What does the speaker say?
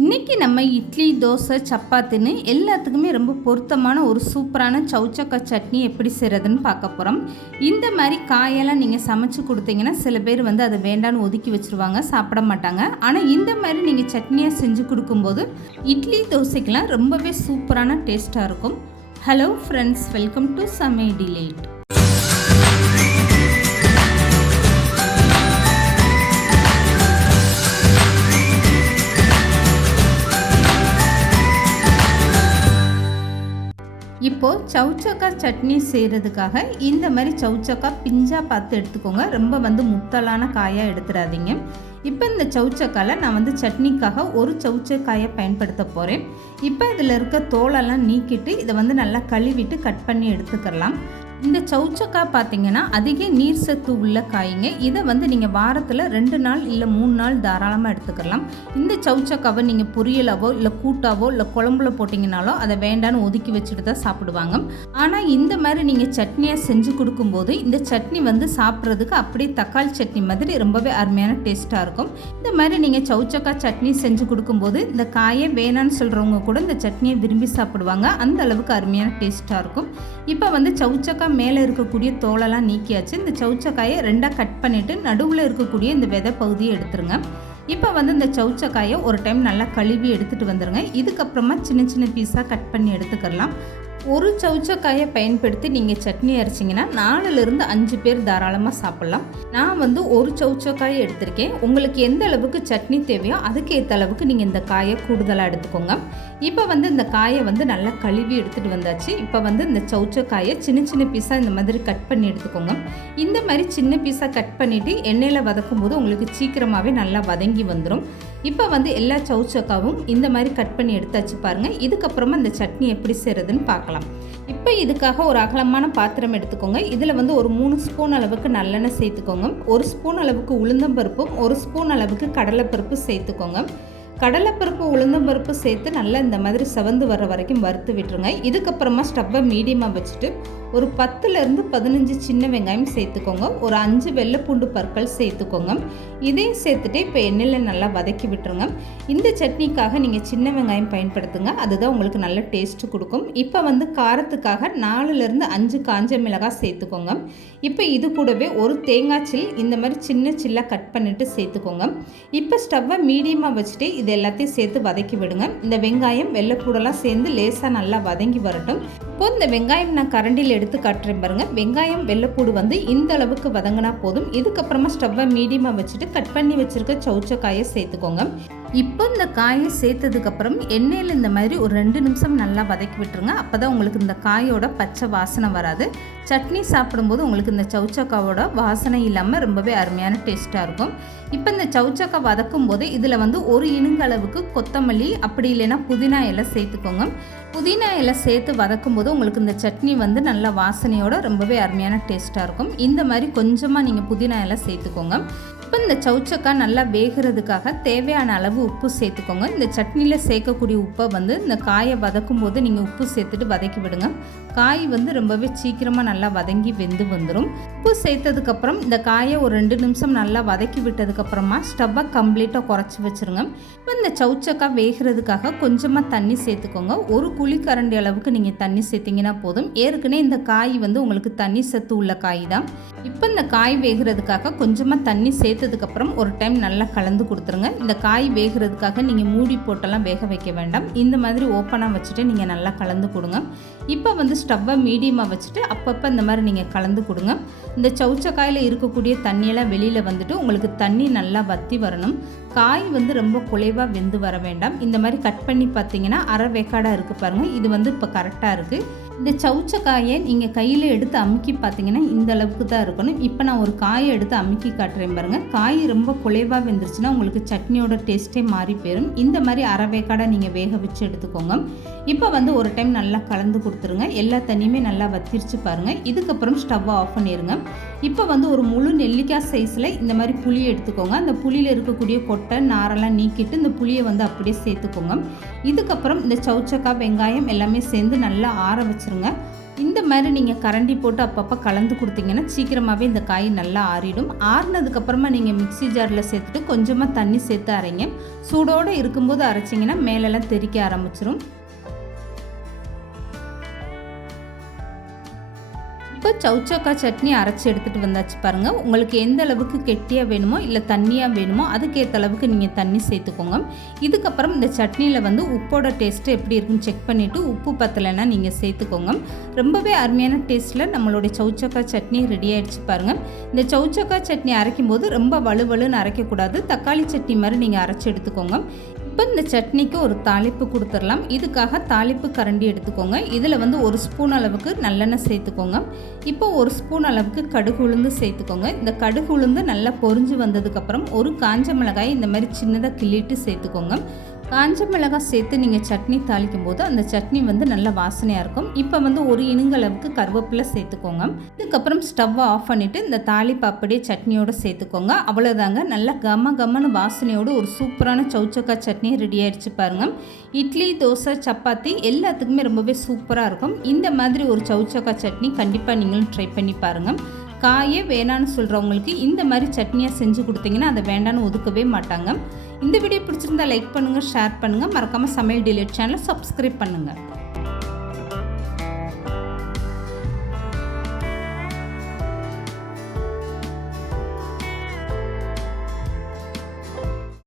இன்றைக்கி நம்ம இட்லி, தோசை, சப்பாத்தின்னு எல்லாத்துக்குமே ரொம்ப பொருத்தமான ஒரு சூப்பரான சௌச்சக்கா சட்னி எப்படி செய்கிறதுன்னு பார்க்க போகிறோம். இந்த மாதிரி காயெல்லாம் நீங்கள் சமைச்சு கொடுத்தீங்கன்னா சில பேர் அதை வேண்டான்னு ஒதுக்கி வச்சுருவாங்க, சாப்பிட மாட்டாங்க. ஆனால் இந்த மாதிரி நீங்கள் சட்னியாக செஞ்சு கொடுக்கும்போது இட்லி, தோசைக்கெலாம் ரொம்பவே சூப்பரான டேஸ்ட்டாக இருக்கும். ஹலோ ஃப்ரெண்ட்ஸ், வெல்கம் டு சமையல் டிலைட். இப்போது சௌச்சக்கா சட்னி செய்கிறதுக்காக இந்த மாதிரி சௌச்சக்கா பிஞ்சாக பார்த்து எடுத்துக்கோங்க. ரொம்ப முத்தலான காயாக எடுத்துடாதீங்க. இப்போ இந்த சௌச்சக்காவில் நான் சட்னிக்காக ஒரு சௌச்சக்காயை பயன்படுத்த போகிறேன். இப்போ இதில் இருக்க தோலெல்லாம் நீக்கிட்டு இதை நல்லா கழுவிட்டு கட் பண்ணி எடுத்துக்கலாம். இந்த சௌச்சக்காய் பார்த்திங்கன்னா அதிக நீர் சத்து உள்ள காய்ங்க. இதை நீங்கள் வாரத்தில் 2 நாள் இல்லை 3 நாள் தாராளமாக எடுத்துக்கலாம். இந்த சௌச்சக்காவை நீங்கள் பொரியலாவோ இல்லை கூட்டாவோ இல்லை குழம்புல போட்டிங்கனாலோ அதை வேண்டான்னு ஒதுக்கி வச்சுட்டு தான் சாப்பிடுவாங்க. ஆனால் இந்த மாதிரி நீங்கள் சட்னியாக செஞ்சு கொடுக்கும்போது இந்த சட்னி சாப்பிட்றதுக்கு அப்படியே தக்காளி சட்னி மாதிரி ரொம்பவே அருமையான டேஸ்ட்டாக இருக்கும். இந்த மாதிரி நீங்கள் சௌச்சக்காய் சட்னி செஞ்சு கொடுக்கும்போது இந்த காயை வேணான்னு சொல்கிறவங்க கூட இந்த சட்னியை விரும்பி சாப்பிடுவாங்க. அந்த அளவுக்கு அருமையான டேஸ்ட்டாக இருக்கும். இப்போ சௌச்சக்காய் மேலே இருக்கக்கூடிய தோலெல்லாம் நீக்கியாச்சு. இந்த சௌச்சக்காயை 2ஆக கட் பண்ணிவிட்டு நடுவில் இருக்கக்கூடிய இந்த விதை பகுதியை எடுத்துருங்க. இப்போ இந்த சௌச்சக்காயை ஒரு டைம் நல்லா கழுவி எடுத்துகிட்டு வந்துடுங்க. இதுக்கப்புறமா சின்ன சின்ன பீஸாக கட் பண்ணி எடுத்துக்கலாம். ஒரு சௌச்சக்காயை பயன்படுத்தி நீங்கள் சட்னி அரைச்சிங்கன்னா 4லிருந்து 5 பேர் தாராளமாக சாப்பிட்லாம். நான் ஒரு சௌச்சக்காயை எடுத்திருக்கேன். உங்களுக்கு எந்த அளவுக்கு சட்னி தேவையோ அதுக்கேற்ற அளவுக்கு நீங்கள் இந்த காயை கூடுதலாக எடுத்துக்கோங்க. இப்போ இந்த காயை நல்லா கழுவி எடுத்துகிட்டு வந்தாச்சு. இப்போ இந்த சௌச்சக்காயை சின்ன சின்ன பீஸாக இந்த மாதிரி கட் பண்ணி எடுத்துக்கோங்க. இந்த மாதிரி சின்ன பீஸாக கட் பண்ணிவிட்டு எண்ணெயில் வதக்கும் போது உங்களுக்கு சீக்கிரமாகவே நல்லா வதங்கி வந்துடும். இப்போ எல்லா சௌச்சக்காவும் இந்த மாதிரி கட் பண்ணி எடுத்தாச்சு பாருங்கள். இதுக்கப்புறமா இந்த சட்னி எப்படி செய்கிறதுன்னு பார்க்கலாம். இப்போ இதுக்காக ஒரு அகலமான பாத்திரம் எடுத்துக்கோங்க. இதில் ஒரு 3 ஸ்பூன் அளவுக்கு நல்லெண்ணெய் சேர்த்துக்கோங்க. 1 ஸ்பூன் அளவுக்கு உளுந்தம்பருப்பும் 1 ஸ்பூன் அளவுக்கு கடலைப்பருப்பு சேர்த்துக்கோங்க. கடலைப்பருப்பு உளுந்தம்பருப்பு சேர்த்து நல்லா இந்த மாதிரி செவந்து வர்ற வரைக்கும் வறுத்து விட்டுருங்க. இதுக்கப்புறமா ஸ்டவ்வை மீடியமாக வச்சுட்டு ஒரு 10லேருந்து 15 சின்ன வெங்காயம் சேர்த்துக்கோங்க. ஒரு 5 வெள்ளைப்பூண்டு பற்கள் சேர்த்துக்கோங்க. இதையும் சேர்த்துட்டு இப்போ எண்ணெயில் நல்லா வதக்கி விட்டுருங்க. இந்த சட்னிக்காக நீங்கள் சின்ன வெங்காயம் பயன்படுத்துங்க, அதுதான் உங்களுக்கு நல்ல டேஸ்ட்டு கொடுக்கும். இப்போ காரத்துக்காக 4லேருந்து 5 காஞ்ச மிளகாய் சேர்த்துக்கோங்க. இப்போ இது கூடவே ஒரு தேங்காய் சில் இந்த மாதிரி சின்ன சில்லாக கட் பண்ணிவிட்டு சேர்த்துக்கோங்க. இப்போ ஸ்டவ்வை மீடியமாக வச்சுட்டு இது எல்லாத்தையும் சேர்த்து வதக்கி விடுங்க. இந்த வெங்காயம் வெள்ளைப்பூடெல்லாம் சேர்ந்து லேசாக நல்லா வதங்கி வரட்டும். இப்போ இந்த வெங்காயம் நான் கரண்டியில் எடுத்து காட்டுறேன் பாருங்கள். வெங்காயம் வெள்ளைப்பூடு இந்த அளவுக்கு வதங்கினா போதும். இதுக்கப்புறமா ஸ்டவ்வை மீடியமாக வச்சுட்டு கட் பண்ணி வச்சுருக்க சௌச்சக்காயை சேர்த்துக்கோங்க. இப்போ இந்த காயை சேர்த்ததுக்கப்புறம் எண்ணெயில் இந்த மாதிரி ஒரு 2 நிமிஷம் நல்லா வதக்கி விட்டுருங்க. அப்போ தான் உங்களுக்கு இந்த காயோட பச்சை வாசனை வராது. சட்னி சாப்பிடும்போது உங்களுக்கு இந்த சௌச்சக்காவோட வாசனை இல்லாமல் ரொம்பவே அருமையான டேஸ்ட்டாக இருக்கும். இப்போ இந்த சௌச்சக்காய் வதக்கும் போது இதில் ஒரு இனுங்களவுக்கு கொத்தமல்லி அப்படி இல்லைன்னா புதினா இலை சேர்த்துக்கோங்க. புதினா இலை சேர்த்து வதக்கும் போது உங்களுக்கு இந்த சட்னி நல்ல வாசனையோட ரொம்பவே அருமையான டேஸ்ட்டாக இருக்கும். இந்த மாதிரி கொஞ்சமாக நீங்கள் புதினா இலை சேர்த்துக்கோங்க. இப்போ இந்த சௌச்சக்காய் நல்லா வேகிறதுக்காக தேவையான அளவு உப்பு சேர்த்துக்கோங்க. இந்த சட்னியில் சேர்க்கக்கூடிய உப்பை இந்த காயை வதக்கும் போது நீங்கள் உப்பு சேர்த்துட்டு வதக்கி விடுங்க. காய் ரொம்பவே சீக்கிரமாக நல்லா வதங்கி வெந்து வந்துடும். உப்பு சேர்த்ததுக்கப்புறம் இந்த காயை ஒரு 2 நிமிஷம் நல்லா வதக்கி விட்டதுக்கப்புறமா ஸ்டவ்வை கம்ப்ளீட்டாக குறைச்சி வச்சுருங்க. இப்போ இந்த சௌச்சக்காய் வேகிறதுக்காக கொஞ்சமாக தண்ணி சேர்த்துக்கோங்க. ஒரு குழிக்கரண்டி அளவுக்கு நீங்கள் தண்ணி சேர்த்திங்கன்னா போதும். ஏற்கனவே இந்த காய் உங்களுக்கு தண்ணி சத்து உள்ள காய் தான். இப்போ இந்த காய் வேகிறதுக்காக கொஞ்சமாக தண்ணி சேர்த்ததுக்கப்புறம் ஒரு டைம் நல்லா கலந்து கொடுத்துருங்க. இந்த காய் வேகிறதுக்காக நீங்கள் மூடி போட்டெல்லாம் வேக வைக்க வேண்டாம். இந்த மாதிரி ஓப்பனாக வச்சுட்டு நீங்கள் நல்லா கலந்து கொடுங்க. இப்போ ஸ்டவ்வை மீடியமாக வச்சுட்டு அப்பப்போ இந்த மாதிரி நீங்கள் கலந்து கொடுங்க. இந்த சௌச்சக்காயில் இருக்கக்கூடிய தண்ணியெல்லாம் வெளியில் வந்துட்டு உங்களுக்கு தண்ணி நல்லா வற்றி வரணும். காய் ரொம்ப குலைவாக வெந்து வர வேண்டாம். இந்த மாதிரி கட் பண்ணி பார்த்தீங்கன்னா அரை வேக்காடாக இருக்குது பாருங்கள். இது இப்போ கரெக்டாக இருக்குது. இந்த சௌச்சக்காயை நீங்கள் கையில் எடுத்து அமுக்கி பார்த்தீங்கன்னா இந்த அளவுக்கு தான் இருக்கணும். இப்போ நான் ஒரு காயை எடுத்து அமுக்கி காட்டுறேன் பாருங்கள். காய் ரொம்ப குலைவாக வெந்துருச்சுன்னா உங்களுக்கு சட்னியோட டேஸ்ட்டே மாறி போயிடும். இந்த மாதிரி அரை வேக்காடை நீங்கள் வேக வச்சு எடுத்துக்கோங்க. இப்போ ஒரு டைம் நல்லா கலந்து கொடுத்துருங்க. எல்லா தண்ணியுமே நல்லா வத்திருச்சு பாருங்கள். இதுக்கப்புறம் ஸ்டவ்வை ஆஃப் பண்ணிடுங்க. இப்போ ஒரு முழு நெல்லிக்காய் சைஸில் இந்த மாதிரி புளி எடுத்துக்கோங்க. அந்த புளியில் இருக்கக்கூடிய கொட்டை நாரெல்லாம் நீக்கிட்டு இந்த புளியை அப்படியே சேர்த்துக்கோங்க. இதுக்கப்புறம் இந்த சௌச்சக்காய் வெங்காயம் எல்லாமே சேர்ந்து நல்லா ஆற வச்சுருங்க. இந்த மாதிரி நீங்கள் கரண்டி போட்டு அப்பப்போ கலந்து கொடுத்தீங்கன்னா சீக்கிரமாகவே இந்த காய் நல்லா ஆறிடும். ஆறினதுக்கப்புறமா நீங்கள் மிக்ஸி ஜாரில் சேர்த்துட்டு கொஞ்சமாக தண்ணி சேர்த்து அரைங்க. சூடோடு இருக்கும்போது அரைச்சிங்கன்னா மேலெல்லாம் தெறிக்க ஆரம்பிச்சிடும். இப்போ சௌச்சௌக்கா சட்னி அரைச்சி எடுத்துகிட்டு வந்தாச்சு பாருங்கள். உங்களுக்கு எந்த அளவுக்கு கெட்டியாக வேணுமோ இல்லை தண்ணியாக வேணுமோ அதுக்கேற்ற அளவுக்கு நீங்கள் தண்ணி சேர்த்துக்கோங்க. இதுக்கப்புறம் இந்த சட்னியில் வந்து உப்போட டேஸ்ட்டு எப்படி இருக்குன்னு செக் பண்ணிவிட்டு உப்பு பத்தலைன்னா நீங்கள் சேர்த்துக்கோங்க. ரொம்பவே அருமையான டேஸ்ட்டில் நம்மளுடைய சௌச்சௌக்கா சட்னி ரெடி ஆகிடுச்சு பாருங்கள். இந்த சௌச்சௌக்கா சட்னி அரைக்கும் போது ரொம்ப வலுவலுன்னு அரைக்கக்கூடாது. தக்காளி சட்னி மாதிரி நீங்கள் அரைச்சி எடுத்துக்கோங்க. இப்போ இந்த சட்னிக்கு ஒரு தாளிப்பு கொடுத்துடலாம். இதுக்காக தாளிப்பு கரண்டி எடுத்துக்கோங்க. இதில் வந்து 1 ஸ்பூன் அளவுக்கு நல்லெண்ணெய் சேர்த்துக்கோங்க. இப்போ 1 ஸ்பூன் அளவுக்கு கடுகு உளுந்து சேர்த்துக்கோங்க. இந்த கடுகு உளுந்து நல்லா பொரிஞ்சு வந்ததுக்கப்புறம் ஒரு காஞ்ச மிளகாய் இந்த மாதிரி சின்னதாக கிள்ளிட்டு சேர்த்துக்கோங்க. காஞ்ச மிளகாய் சேர்த்து நீங்கள் சட்னி தாளிக்கும் போது அந்த சட்னி வந்து நல்ல வாசனையாக இருக்கும். இப்போ வந்து ஒரு இனுங்களவுக்கு கருவேப்பிலை சேர்த்துக்கோங்க. இதுக்கப்புறம் ஸ்டவ்வை ஆஃப் பண்ணிவிட்டு இந்த தாளிப்பு அப்படியே சட்னியோடு சேர்த்துக்கோங்க. அவ்வளோதாங்க, நல்ல கமன்னு வாசனையோடு ஒரு சூப்பரான சௌச்சௌக்கா சட்னி ரெடி ஆகிடுச்சு பாருங்கள். இட்லி, தோசை, சப்பாத்தி எல்லாத்துக்குமே ரொம்பவே சூப்பராக இருக்கும். இந்த மாதிரி ஒரு சௌச்சௌக்கா சட்னி கண்டிப்பாக நீங்களும் ட்ரை பண்ணி பாருங்கள். காயே வேணான்னு சொல்கிறவங்களுக்கு இந்த மாதிரி சட்னியாக செஞ்சு கொடுத்தீங்கன்னா அதை வேண்டான்னு ஒதுக்கவே மாட்டாங்க. இந்த வீடியோ பிடிச்சிருந்தா லைக் பண்ணுங்கள், ஷேர் பண்ணுங்கள். மறக்காமல் சமையல் டிலேட் சேனலை சப்ஸ்கிரைப் பண்ணுங்கள்.